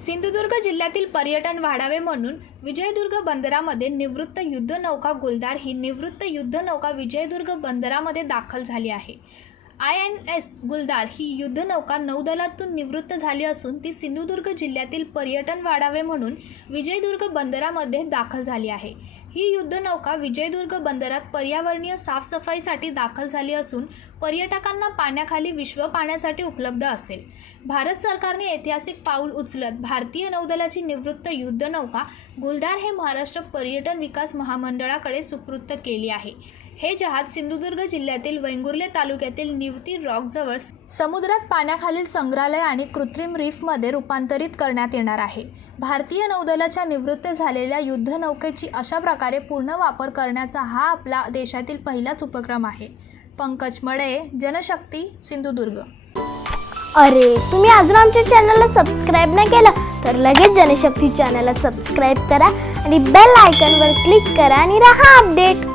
सिंधुदुर्ग जिल्ह्यातील पर्यटन वाढावे म्हणून विजयदुर्ग बंदरामध्ये निवृत्त युद्धनौका गुलदार ही निवृत्त युद्धनौका विजयदुर्ग बंदरामध्ये दाखल झाली आहे. आय एन एस गुलदार ही युद्धनौका नौदलातून निवृत्त झाली असून ती सिंधुदुर्ग जिल्ह्यातील पर्यटन वाढावे म्हणून विजयदुर्ग बंदरामध्ये दाखल झाली आहे. ही युद्धनौका विजयदुर्ग बंदरात पर्यावरणीय साफसफाईसाठी दाखल झाली असून पर्यटकांना पाण्याखाली विश्व पाण्यासाठी उपलब्ध असेल. भारत सरकारने ऐतिहासिक पाऊल उचलत भारतीय नौदलाची निवृत्त युद्धनौका गुलदार हे महाराष्ट्र पर्यटन विकास महामंडळाकडे सुपूर्त केली आहे. हे जहाज सिंधुदुर्ग जिल्ह्यातील वेंगुर्ले तालुक्यातील निवती रॉकजवळ समुद्रात पाण्याखालील संग्रहालय आणि कृत्रिम रीफमध्ये रूपांतरित करण्यात येणार आहे. भारतीय नौदलाच्या निवृत्त झालेल्या युद्धनौकेची अशा प्रकारे पूर्ण वापर करण्याचा हा आपला देशातील पहिलाच उपक्रम आहे. पंकज मडे जनशक्ती सिंधुदुर्ग. अरे तुम्ही अजून आमच्या चॅनलला सबस्क्राईब नाही केलं? तर लगेच जनशक्ती चॅनलला सबस्क्राईब करा आणि बेल आयकॉनवर क्लिक करा आणि राहा अपडेट